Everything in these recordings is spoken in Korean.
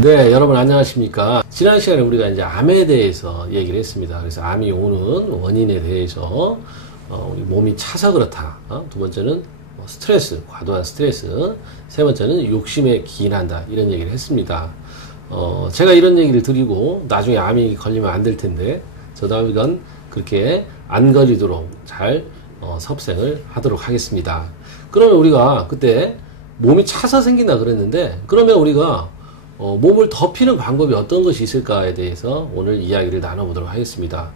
네, 여러분 안녕하십니까. 지난 시간에 우리가 이제 암에 대해서 얘기를 했습니다. 그래서 암이 오는 원인에 대해서 어, 우리 몸이 차서 그렇다. 어? 두 번째는 뭐 스트레스, 과도한 스트레스. 세 번째는 욕심에 기인한다. 이런 얘기를 했습니다. 어, 제가 이런 얘기를 드리고 나중에 암이 걸리면 안 될 텐데 저도 이건 그렇게 안 걸리도록 잘 어, 섭생을 하도록 하겠습니다. 그러면 우리가 그때 몸이 차서 생긴다 그랬는데 그러면 우리가 어, 몸을 덮이는 방법이 어떤 것이 있을까에 대해서 오늘 이야기를 나눠보도록 하겠습니다.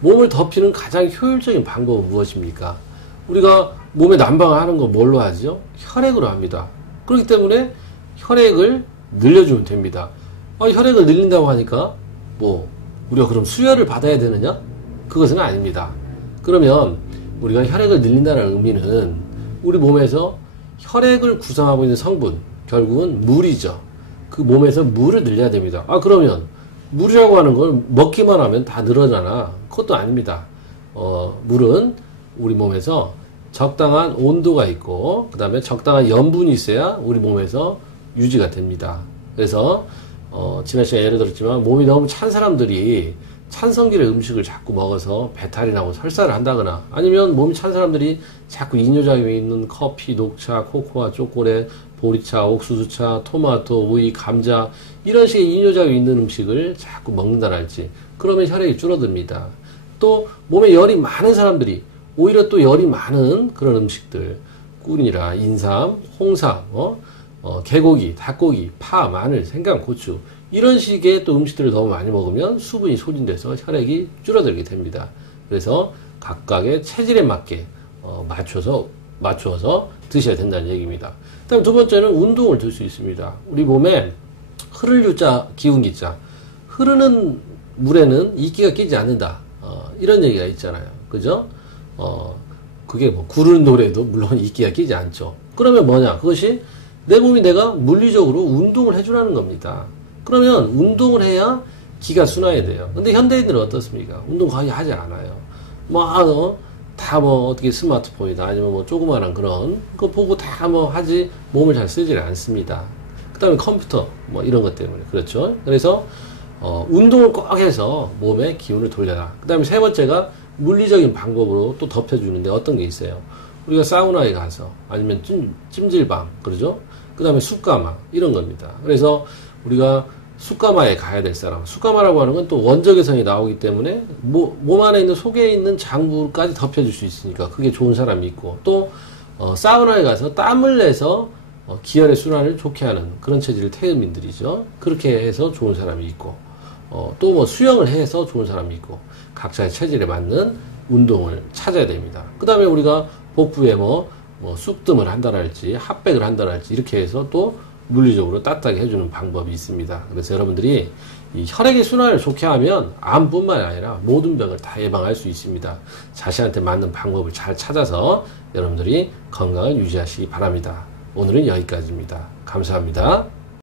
몸을 덮이는 가장 효율적인 방법은 무엇입니까? 우리가 몸에 난방하는 거 뭘로 하죠? 혈액으로 합니다. 그렇기 때문에 혈액을 늘려주면 됩니다. 아, 혈액을 늘린다고 하니까 뭐 우리가 그럼 수혈을 받아야 되느냐? 그것은 아닙니다. 그러면 우리가 혈액을 늘린다는 의미는 우리 몸에서 혈액을 구성하고 있는 성분 결국은 물이죠. 그 몸에서 물을 늘려야 됩니다. 아 그러면 물이라고 하는 걸 먹기만 하면 다 늘어나나? 그것도 아닙니다. 어, 물은 우리 몸에서 적당한 온도가 있고 그 다음에 적당한 염분이 있어야 우리 몸에서 유지가 됩니다. 그래서 어, 지난 시간에 예를 들었지만 몸이 너무 찬 사람들이 찬성기의 음식을 자꾸 먹어서 배탈이 나고 설사를 한다거나 아니면 몸이 찬 사람들이 자꾸 이뇨작용이 있는 커피, 녹차, 코코아, 초콜릿, 보리차, 옥수수차, 토마토, 우유, 감자 이런 식의 이뇨작용이 있는 음식을 자꾸 먹는다랄지 그러면 혈액이 줄어듭니다. 또 몸에 열이 많은 사람들이 오히려 또 열이 많은 그런 음식들 꿀이라 인삼, 홍삼, 어? 어, 개고기, 닭고기, 파, 마늘, 생강, 고추 이런 식의 또 음식들을 너무 많이 먹으면 수분이 소진돼서 혈액이 줄어들게 됩니다. 그래서 각각의 체질에 맞게 어, 맞춰서 맞추어서 드셔야 된다는 얘기입니다. 그다음 두 번째는 운동을 들 수 있습니다. 우리 몸에 흐를 유자 기운기자 흐르는 물에는 이끼가 끼지 않는다. 어, 이런 얘기가 있잖아요. 그죠? 어, 그게 뭐 구르는 노래도 물론 이끼가 끼지 않죠. 그러면 뭐냐? 그것이 내 몸이 내가 물리적으로 운동을 해주라는 겁니다. 그러면 운동을 해야 기가 순화해야 돼요. 근데 현대인들은 어떻습니까? 운동 거의 하지 않아요. 뭐, 아, 어, 다뭐 어떻게 스마트폰이다 아니면 뭐 조그마한 그런 거 보고 다 뭐 하지 몸을 잘 쓰질 않습니다. 그 다음에 컴퓨터 뭐 이런 것 때문에 그렇죠. 그래서 어, 운동을 꼭 해서 몸에 기운을 돌려라. 그 다음에 세 번째가 물리적인 방법으로 또 덮여주는데 어떤 게 있어요. 우리가 사우나에 가서 아니면 찜, 찜질방 그러죠. 그 다음에 숯가마 이런 겁니다. 그래서 우리가 숯가마에 가야 될 사람. 숯가마라고 하는 건 또 원적외선이 나오기 때문에 모, 몸 안에 있는 속에 있는 장부까지 덮여줄 수 있으니까 그게 좋은 사람이 있고 또 어, 사우나에 가서 땀을 내서 어, 기혈의 순환을 좋게 하는 그런 체질을 태음인들이죠. 그렇게 해서 좋은 사람이 있고 어, 또 뭐 수영을 해서 좋은 사람이 있고 각자의 체질에 맞는 운동을 찾아야 됩니다. 그 다음에 우리가 복부에 뭐, 뭐 쑥뜸을 한다랄지 핫백을 한다랄지 이렇게 해서 또 물리적으로 따뜻하게 해주는 방법이 있습니다. 그래서 여러분들이 이 혈액의 순환을 좋게 하면 암뿐만 아니라 모든 병을 다 예방할 수 있습니다. 자신한테 맞는 방법을 잘 찾아서 여러분들이 건강을 유지하시기 바랍니다. 오늘은 여기까지입니다. 감사합니다.